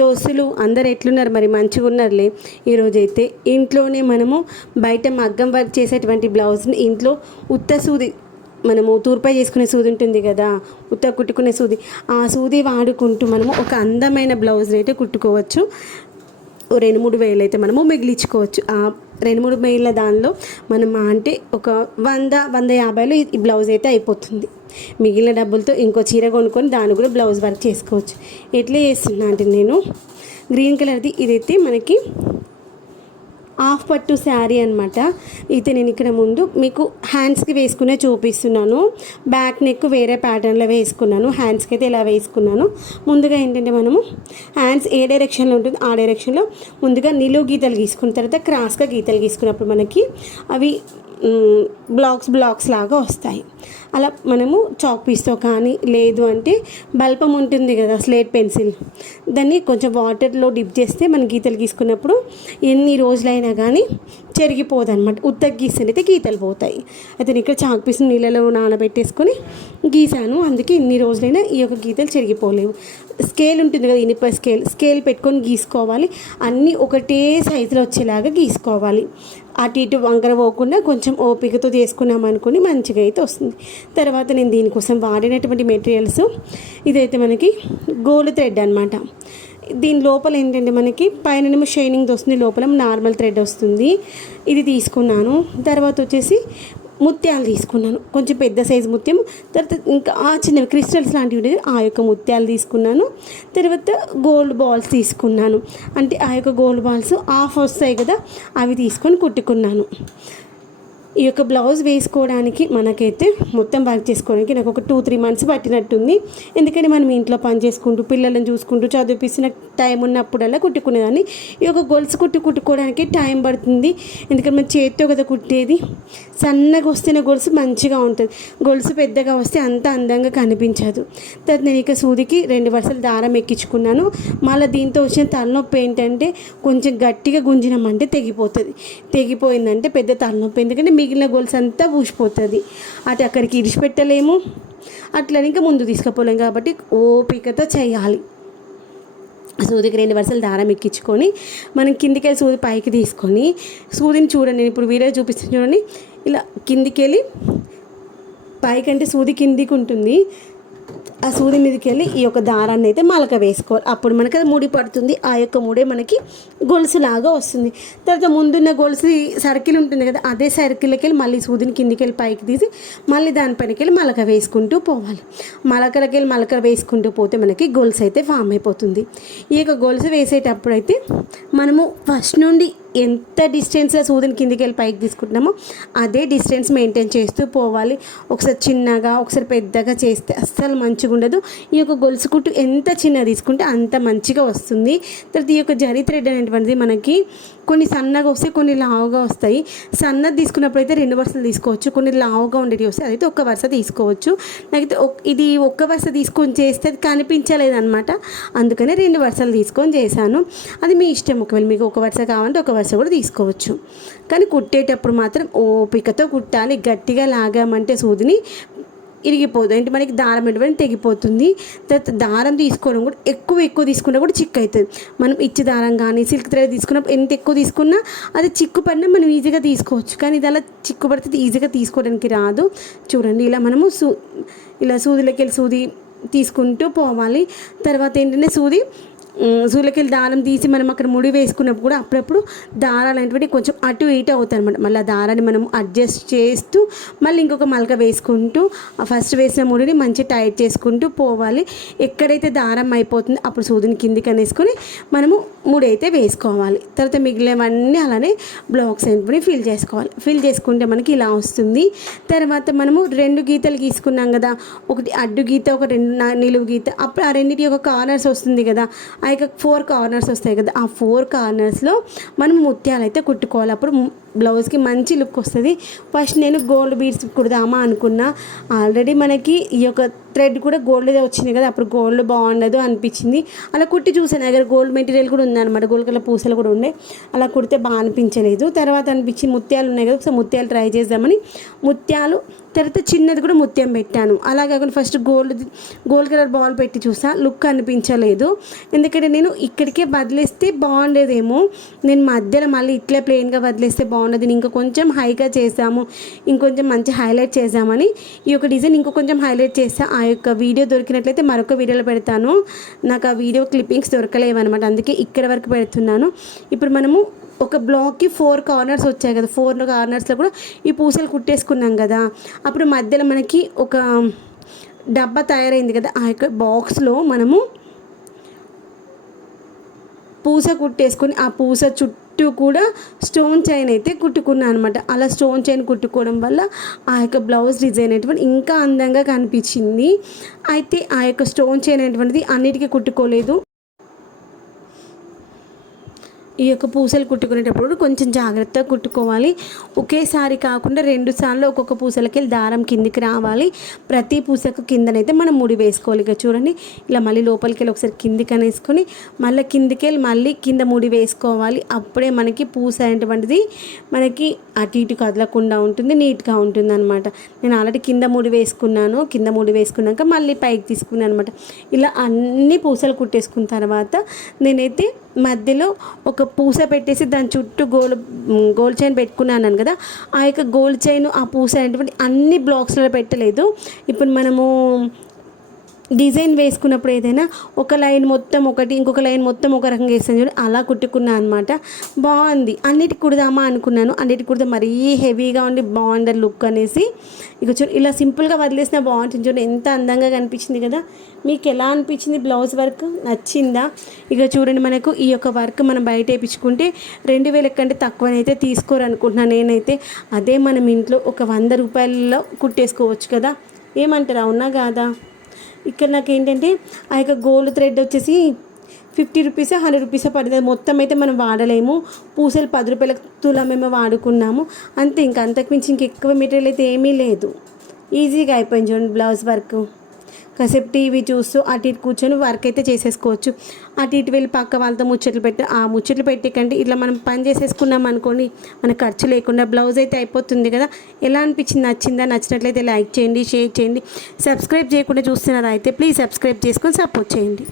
దోస్తులు అందరు ఎట్లున్నారు? మరి మంచిగా ఉన్నారులే. ఈరోజైతే ఇంట్లోనే మనము బయట మగ్గం వర్క్ చేసేటువంటి బ్లౌజ్ని ఇంట్లో ఉత్త సూది, మనము తూర్పై చేసుకునే సూది ఉంటుంది కదా, ఉత్త కుట్టుకునే సూది, ఆ సూది వాడుకుంటూ మనము ఒక అందమైన బ్లౌజ్ని అయితే కుట్టుకోవచ్చు. 2-3 వేలు అయితే మనము మిగిలించుకోవచ్చు. ఆ 2-3 వేల దానిలో మనం అంటే ఒక 100-150లో ఈ బ్లౌజ్ అయితే అయిపోతుంది. మిగిలిన డబ్బులతో ఇంకో చీర కొనుక్కొని దాన్ని కూడా బ్లౌజ్ వర్క్ చేసుకోవచ్చు. ఎట్లా చేస్తున్నా అంటే నేను గ్రీన్ కలర్ది ఇదైతే మనకి హాఫ్ పట్టు శారీ అనమాట. అయితే నేను ఇక్కడ ముందు మీకు హ్యాండ్స్కి వేసుకునే చూపిస్తున్నాను. బ్యాక్ నెక్ వేరే ప్యాటర్న్లో వేసుకున్నాను. హ్యాండ్స్కి అయితే ఇలా వేసుకున్నాను. ముందుగా ఏంటంటే మనము హ్యాండ్స్ ఏ డైరెక్షన్లో ఉంటుంది ఆ డైరెక్షన్లో ముందుగా నిలువు గీతలు గీసుకున్న తర్వాత క్రాస్గా గీతలు గీసుకున్నప్పుడు మనకి అవి బ్లాక్స్ లాగా వస్తాయి. అలా మనము చాక్ పీస్తో కానీ, లేదు అంటే బల్పం ఉంటుంది కదా, స్లేట్ పెన్సిల్, దాన్ని కొంచెం వాటర్లో డిప్ చేస్తే మనం గీతలు గీసుకున్నప్పుడు ఎన్ని రోజులైనా కానీ చెరిగిపోదు అనమాట. ఉత్తగా గీస్తేనైతే గీతలు పోతాయి. అయితే నేను ఇక్కడ చాక్ పీస్ నీళ్ళలో నానబెట్టేసుకొని గీసాను. అందుకే ఎన్ని రోజులైనా ఈ యొక్క గీతలు చెరిగిపోలేవు. స్కేల్ ఉంటుంది కదా, ఇనుప స్కేల్ పెట్టుకొని గీసుకోవాలి. అన్నీ ఒకటే సైజులో వచ్చేలాగా గీసుకోవాలి. అటు ఇటు వంకర పోకుండా కొంచెం ఓపికతో చేసుకున్నాం అనుకుని మంచిగా అయితే వస్తుంది. తర్వాత నేను దీనికోసం వాడినటువంటి మెటీరియల్స్ ఇదైతే మనకి గోల్డ్ థ్రెడ్ అనమాట. దీని లోపల ఏంటంటే మనకి పైన షైనింగ్ వస్తుంది, లోపల నార్మల్ థ్రెడ్ వస్తుంది. ఇది తీసుకున్నాను. తర్వాత వచ్చేసి ముత్యాలు తీసుకున్నాను, కొంచెం పెద్ద సైజు ముత్యం. తర్వాత ఇంకా చిన్న క్రిస్టల్స్ లాంటివి ఉండేది, ఆ యొక్క ముత్యాలు తీసుకున్నాను. తర్వాత గోల్డ్ బాల్స్ తీసుకున్నాను. అంటే ఆ యొక్క గోల్డ్ బాల్స్ హాఫ్ వస్తాయి కదా, అవి తీసుకొని కుట్టుకున్నాను. ఈ యొక్క బ్లౌజ్ వేసుకోవడానికి మనకైతే మొత్తం వర్క్ చేసుకోవడానికి నాకు ఒక 2-3 మంత్స్ పట్టినట్టుంది. ఎందుకంటే మనం ఇంట్లో పని చేసుకుంటూ పిల్లలను చూసుకుంటూ చదివిపిస్తున్న టైం ఉన్నప్పుడల్లా కుట్టుకునేదాన్ని. ఈ యొక్క గొలుసు కుట్టుకోవడానికి టైం పడుతుంది. ఎందుకంటే మన చేతితో కదా కుట్టేది. సన్నగా వస్తేనే గొలుసు మంచిగా ఉంటుంది, గొలుసు పెద్దగా వస్తే అంత అందంగా కనిపించదు. తర్వాత నేను ఇక సూదికి 2 వరుసలు దారం ఎక్కించుకున్నాను. మళ్ళీ దీంతో వచ్చిన తలనొప్పి ఏంటంటే కొంచెం గట్టిగా గుంజినామంటే తెగిపోయిందంటే పెద్ద తలనొప్పి. ఎందుకంటే మిగిలిన గొలుసు అంతా ఊసిపోతుంది. అటు అక్కడికి ఇడిచిపెట్టలేము, అట్లని ఇంకా ముందు తీసుకుపోలేము. కాబట్టి ఓపికతో చేయాలి. సూదికి 2 వరుసలు దారం ఎక్కించుకొని మనం కిందికి వెళ్ళి సూది పైకి తీసుకొని, సూదిని చూడండి, నేను ఇప్పుడు వీడియో చూపిస్తాను చూడండి. ఇలా కిందికి వెళ్ళి పైకంటే సూది కిందికి ఉంటుంది, ఆ సూది మీదకి వెళ్ళి ఈ యొక్క దారాన్ని అయితే మలక వేసుకోవాలి. అప్పుడు మనకి అది ముడి పడుతుంది. ఆ యొక్క ముడే మనకి గొలుసు లాగా వస్తుంది. తర్వాత ముందున్న గొలుసు సర్కిల్ ఉంటుంది కదా, అదే సర్కిల్కి వెళ్ళి మళ్ళీ సూదిని కిందికి వెళ్ళి పైకి తీసి మళ్ళీ దానిపైనకి వెళ్ళి మలక వేసుకుంటూ పోవాలి. మలకలకి వెళ్ళి మలక వేసుకుంటూ పోతే మనకి గొలుసు అయితే ఫామ్ అయిపోతుంది. ఈ యొక్క గొలుసు వేసేటప్పుడు అయితే మనము ఫస్ట్ నుండి ఎంత డిస్టెన్స్లో సూదిని కిందికి వెళ్ళి పైకి తీసుకుంటున్నామో అదే డిస్టెన్స్ మెయింటైన్ చేస్తూ పోవాలి. ఒకసారి చిన్నగా ఒకసారి పెద్దగా చేస్తే అస్సలు మంచిగా ఉండదు. ఈ యొక్క గొలుసు కుట్టు ఎంత చిన్నగా తీసుకుంటే అంత మంచిగా వస్తుంది. తర్వాత ఈ యొక్క జరీ థ్రెడ్ అనేటువంటిది మనకి కొన్ని సన్నగా వస్తాయి, కొన్ని లావుగా వస్తాయి. సన్నది తీసుకున్నప్పుడు అయితే 2 వరుసలు తీసుకోవచ్చు, కొన్ని లావుగా ఉండేవి వస్తాయి, అదైతే 1 వరుస తీసుకోవచ్చు. నాకైతే ఇది 1 వరుస తీసుకొని చేస్తే అది కనిపించలేదన్నమాట. అందుకనే 2 వరుసలు తీసుకొని చేశాను. అది మీ ఇష్టం. ఒకవేళ మీకు 1 వరుస కావాలంటే 1 వరుస కూడా తీసుకోవచ్చు. కానీ కుట్టేటప్పుడు మాత్రం ఓపికతో కుట్టాలి. గట్టిగా లాగామంటే సూదిని ఇరిగిపోదు, అంటే మనకి దారం ఎటువంటి తెగిపోతుంది. తర్వాత దారం తీసుకోవడం కూడా ఎక్కువ తీసుకున్నా కూడా చిక్కు అవుతుంది. మనం ఇచ్చి దారం కానీ సిల్క్ థ్రెడ్ తీసుకున్నప్పుడు ఎంత ఎక్కువ తీసుకున్నా అది చిక్కు పడినా మనం ఈజీగా తీసుకోవచ్చు. కానీ ఇది అలా చిక్కు పడితే ఈజీగా తీసుకోవడానికి రాదు. చూడండి, ఇలా మనము ఇలా సూదిలోకి వెళ్ళి సూది తీసుకుంటూ పోవాలి. తర్వాత ఏంటంటే సూదిలోకి వెళ్ళి దారం తీసి మనం అక్కడ ముడి వేసుకున్నప్పుడు కూడా అప్పుడప్పుడు దారాలు అనేటువంటి కొంచెం అటు ఇటు అవుతాయి అనమాట. మళ్ళీ ఆ దారాన్ని మనం అడ్జస్ట్ చేస్తూ మళ్ళీ ఇంకొక మలక వేసుకుంటూ ఫస్ట్ వేసిన ముడిని మంచిగా టైట్ చేసుకుంటూ పోవాలి. ఎక్కడైతే దారం అయిపోతుందో అప్పుడు సూదిని కిందికి అనేసుకొని మనము ముడి అయితే వేసుకోవాలి. తర్వాత మిగిలినవన్నీ అలానే బ్లాక్స్ అనేవి ఫిల్ చేసుకోవాలి. ఫిల్ చేసుకుంటే మనకి ఇలా వస్తుంది. తర్వాత మనము 2 గీతలు గీసుకున్నాం కదా, ఒకటి అడ్డు గీత, ఒక 2 నిలువు గీత. అప్పుడు ఆ రెండింటి యొక్క కార్నర్స్ వస్తుంది కదా, ఆ యొక్క 4 కార్నర్స్ వస్తాయి కదా, ఆ 4 కార్నర్స్లో మనం ముత్యాలు అయితే కుట్టుకోవాలి. అప్పుడు బ్లౌజ్కి మంచి లుక్ వస్తుంది. ఫస్ట్ నేను గోల్డ్ బీడ్స్ కుడదామా అనుకున్నా. ఆల్రెడీ మనకి ఈ యొక్క థ్రెడ్ కూడా గోల్డ్దే వచ్చింది కదా, అప్పుడు గోల్డ్ బాగుండదు అనిపించింది. అలా కుట్టి చూసాను, దగ్గర గోల్డ్ మెటీరియల్ కూడా ఉందన్నమాట, గోల్డ్ కలర్ పూసలు కూడా ఉండే. అలా కుడితే బాగా అనిపించలేదు. తర్వాత అనిపించి ముత్యాలు ఉన్నాయి కదా, ఒకసారి ముత్యాలు ట్రై చేద్దామని ముత్యాలు, తర్వాత చిన్నది కూడా ముత్యం పెట్టాను. అలా కాకుండా ఫస్ట్ గోల్డ్ కలర్ బాల్ పెట్టి చూసా, లుక్ అనిపించలేదు. ఎందుకంటే నేను ఇక్కడికే వదిలేస్తే బాగుండేదేమో, నేను మధ్యలో మళ్ళీ ఇట్లే ప్లెయిన్గా వదిలేస్తే బాగుండదు, ఇంకా కొంచెం హైగా చేసాము, ఇంకొంచెం మంచి హైలైట్ చేసామని ఈ యొక్క డిజైన్ ఇంకో కొంచెం హైలైట్ చేస్తా. ఆ యొక్క వీడియో దొరికినట్లయితే మరొక వీడియోలో పెడతాను. నాకు ఆ వీడియో క్లిప్పింగ్స్ దొరకలేవన్నమాట, అందుకే ఇక్కడ వరకు పెడుతున్నాను. ఇప్పుడు మనము ఒక బ్లాక్కి 4 కార్నర్స్ వచ్చాయి కదా, 4 కార్నర్స్లో కూడా ఈ పూసలు కుట్టేసుకున్నాం కదా. అప్పుడు మధ్యలో మనకి ఒక డబ్బా తయారైంది కదా, ఆ యొక్క బాక్స్లో మనము పూస కుట్టేసుకొని ఆ పూస చుట్టూ కూడా స్టోన్ చైన్ అయితే కుట్టుకున్నాను అనమాట. అలా స్టోన్ చైన్ కుట్టుకోవడం వల్ల ఆ యొక్క బ్లౌజ్ డిజైన్ అనేటువంటి ఇంకా అందంగా కనిపించింది. అయితే ఆ యొక్క స్టోన్ చైన్ అనేటువంటిది అన్నిటికీ కుట్టుకోలేదు. ఈ యొక్క పూసలు కుట్టుకునేటప్పుడు కొంచెం జాగ్రత్తగా కుట్టుకోవాలి. ఒకేసారి కాకుండా 2 సార్లు ఒక్కొక్క పూసలకి దారం కిందికి రావాలి. ప్రతి పూసకు కిందనైతే మనం ముడి వేసుకోవాలి. ఇక చూడండి, ఇలా మళ్ళీ లోపలికి వెళ్ళి ఒకసారి కిందికి అనేసుకొని మళ్ళీ కిందికి వెళ్ళి మళ్ళీ కింద ముడి వేసుకోవాలి. అప్పుడే మనకి పూస అనేటువంటిది మనకి అటు ఇటు కదలకుండా ఉంటుంది, నీట్గా ఉంటుంది అనమాట. నేను ఆల్రెడీ కింద ముడి వేసుకున్నాను. కింద ముడి వేసుకున్నాక మళ్ళీ పైకి తీసుకున్నాను అనమాట. ఇలా అన్ని పూసలు కుట్టేసుకున్న తర్వాత నేనైతే మధ్యలో ఒక పూస పెట్టేసి దాని చుట్టూ గోల్డ్ చైన్ పెట్టుకున్నాను కదా. ఆ యొక్క గోల్డ్ చైన్ ఆ పూస అనేటువంటి అన్ని బ్లాక్స్లో పెట్టలేదు. ఇప్పుడు మనము డిజైన్ వేసుకున్నప్పుడు ఏదైనా ఒక లైన్ మొత్తం ఒకటి, ఇంకొక లైన్ మొత్తం ఒక రకంగా వేస్తాను చూడండి, అలా కుట్టుకున్నాను అనమాట. బాగుంది. అన్నిటికి కుడదామా అనుకున్నాను, అన్నిటికి కుడితే మరీ హెవీగా ఉండి బాగుండదు లుక్ అనేసి ఇక ఇలా సింపుల్గా వదిలేసినా బాగుంటుంది. చూడండి ఎంత అందంగా కనిపించింది కదా. మీకు ఎలా అనిపించింది బ్లౌజ్ వర్క్? నచ్చిందా? ఇక చూడండి, మనకు ఈ యొక్క వర్క్ మనం బయట వేయించుకుంటే 2000 కంటే తక్కువనైతే తీసుకోరు అనుకుంటున్నాను నేనైతే. అదే మనం ఇంట్లో ఒక 100 రూపాయలలో కుట్టేసుకోవచ్చు కదా. ఏమంటారు, అవునా కాదా? ఇక్కడ నాకు ఏంటంటే ఆ యొక్క గోల్డ్ థ్రెడ్ వచ్చేసి 50 రూపీస్ 100 రూపీస్ పడుతుంది. మొత్తం అయితే మనం వాడలేము. పూసలు 10 రూపాయలకు తులమేమో వాడుకున్నాము అంతే. ఇంకా అంతకుమించి ఇంకెక్కువ మెటీరియల్ అయితే ఏమీ లేదు. ఈజీగా అయిపోయింది చూడండి బ్లౌజ్ వర్క్. కాసేపు టీవీ చూస్తూ అటు ఇటు కూర్చొని వర్క్ అయితే చేసేసుకోవచ్చు. అటు ఇటు వెళ్ళి పక్క వాళ్ళతో ముచ్చట్లు పెట్టి ఆ ముచ్చట్లు పెట్టే కంటే ఇట్లా మనం పని చేసేసుకున్నాం అనుకోండి, మన ఖర్చు లేకుండా బ్లౌజ్ అయితే అయిపోతుంది కదా. ఎలా అనిపించింది? నచ్చిందా? నచ్చినట్లయితే లైక్ చేయండి, షేర్ చేయండి. సబ్స్క్రైబ్ చేయకుండా చూస్తున్నారా అయితే ప్లీజ్ సబ్స్క్రైబ్ చేసుకొని సపోర్ట్ చేయండి.